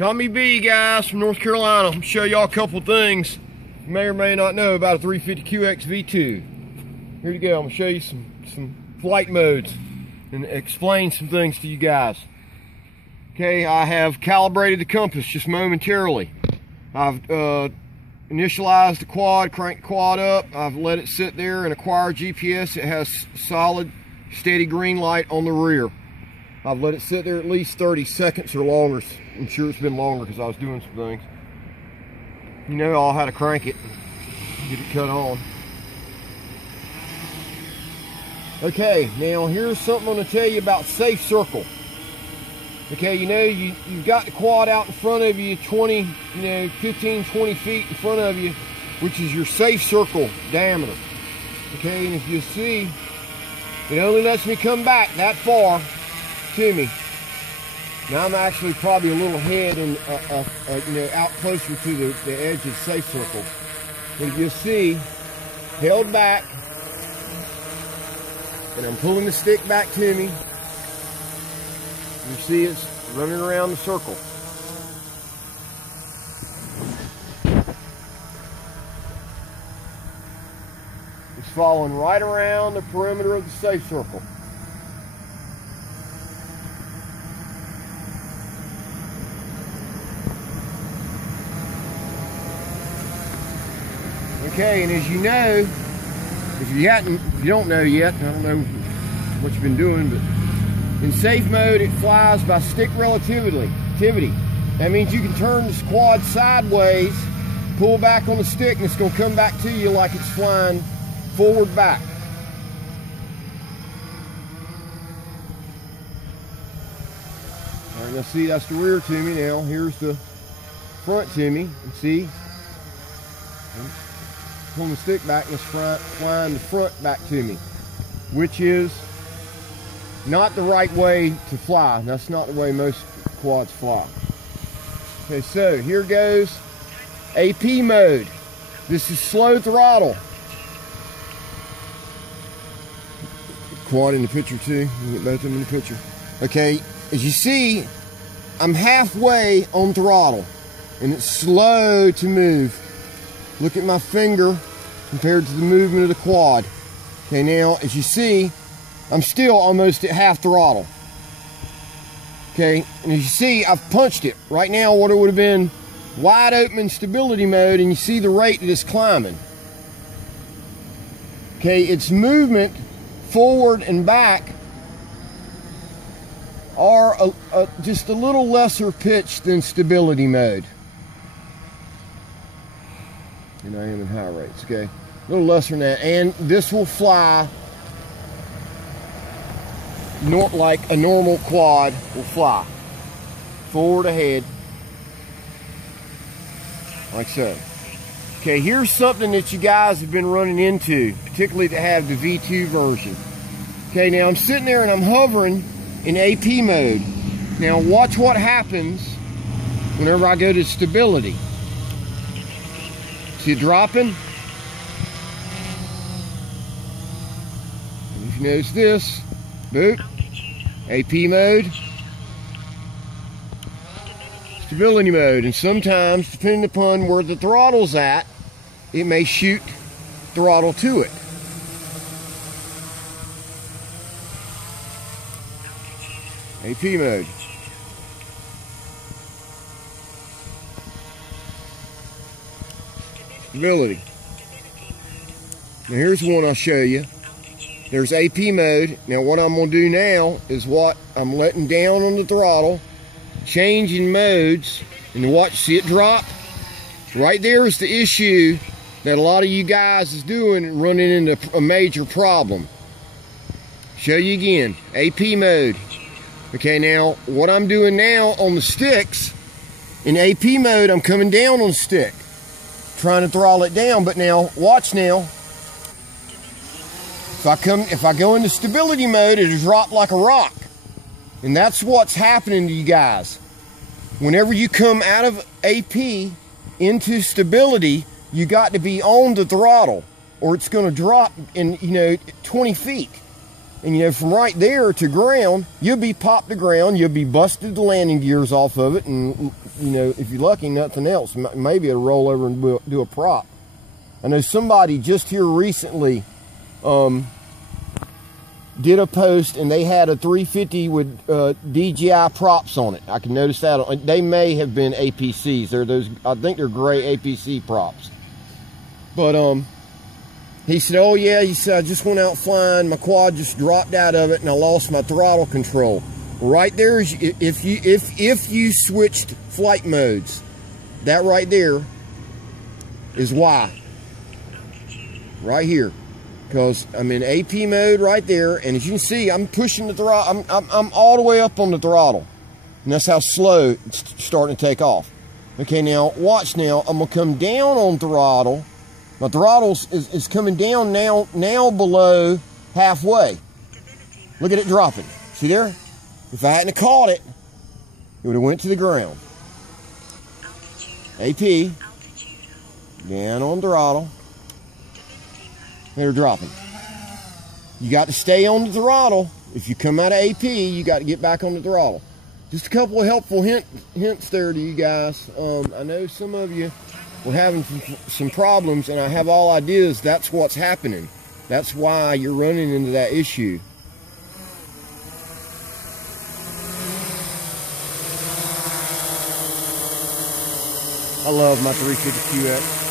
Tommy B, guys, from North Carolina. I'm gonna show y'all a couple things you may or may not know about a 350QX V2. Here you go. I'm gonna show you some flight modes and explain some things to you guys. Okay, I have calibrated the compass just momentarily. I've initialized the quad, cranked the quad up. I've let it sit there and acquire GPS. It has solid, steady green light on the rear. I've let it sit there at least 30 seconds or longer. I'm sure it's been longer because I was doing some things. You know all how to crank it, get it cut on. Okay, now here's something I'm going to tell you about safe circle. Okay, you know, you've got the quad out in front of you, 15, 20 feet in front of you, which is your safe circle diameter. Okay, and if you see, it only lets me come back that far to me. Now I'm actually probably a little ahead and out closer to the edge of the safe circle. But if you see, held back, and I'm pulling the stick back to me. You see it's running around the circle. It's following right around the perimeter of the safe circle. Okay, and as you know, if you don't know yet, I don't know what you've been doing, but in safe mode, it flies by stick relativity. That means you can turn this quad sideways, pull back on the stick, and it's going to come back to you like it's flying forward back. All right, now see, that's the rear to me now. Here's the front to me. And see, pulling the stick back and it's flying the front back to me, which is not the right way to fly. That's not the way most quads fly. Okay, so here goes AP mode. This is slow throttle. Quad in the picture too. You get both of them in the picture. Okay, as you see, I'm halfway on throttle and it's slow to move. Look at my finger compared to the movement of the quad. Okay, now as you see, I'm still almost at half throttle. Okay, and as you see, I've punched it. Right now, what it would have been wide open stability mode, and you see the rate that it's climbing. Okay, its movement forward and back are just a little lesser pitch than stability mode. And I am in high rates, okay? A little lesser than that. And this will fly like a normal quad will fly. Forward, ahead, like so. Okay, here's something that you guys have been running into, particularly that have the V2 version. Okay, now I'm sitting there and I'm hovering in AP mode. Now watch what happens whenever I go to stability. See it dropping? And if you notice this, boop, AP mode, stability mode, and sometimes, depending upon where the throttle's at, it may shoot throttle to it. AP mode. Stability. Now here's one I'll show you. There's AP mode. Now what I'm going to do now is what I'm letting down on the throttle, changing modes, and watch, see it drop? Right there is the issue that a lot of you guys is doing, running into a major problem. Show you again, AP mode. Okay, now what I'm doing now on the sticks, in AP mode, I'm coming down on the stick, trying to throttle it down, but now, watch now. If I go into stability mode, it'll drop like a rock. And that's what's happening to you guys. Whenever you come out of AP into stability, you got to be on the throttle, or it's going to drop in 20 feet. And you know, from right there to ground, you'll be popped to ground, you'll be busted the landing gears off of it, and you know, if you're lucky, nothing else. Maybe it'll roll over and do a prop. I know somebody just here recently did a post, and they had a 350 with DJI props on it. I can notice that. They may have been APCs. They're those, I think they're gray APC props. But he said, oh yeah, he said, I just went out flying, my quad just dropped out of it and I lost my throttle control. Right there is, if you switched flight modes, that right there is why. Right here. Because I'm in AP mode right there, and as you can see, I'm pushing the throttle, I'm all the way up on the throttle. And that's how slow it's starting to take off. Okay, now watch now, I'm gonna come down on throttle. My throttle is coming down now below halfway. Look at it dropping. See there? If I hadn't caught it, it would have went to the ground. AP, down on throttle. They're dropping. You got to stay on the throttle. If you come out of AP, you got to get back on the throttle. Just a couple of helpful hints there to you guys. I know some of you were having some problems, and I have all ideas that's what's happening. That's why you're running into that issue. I love my 350QX.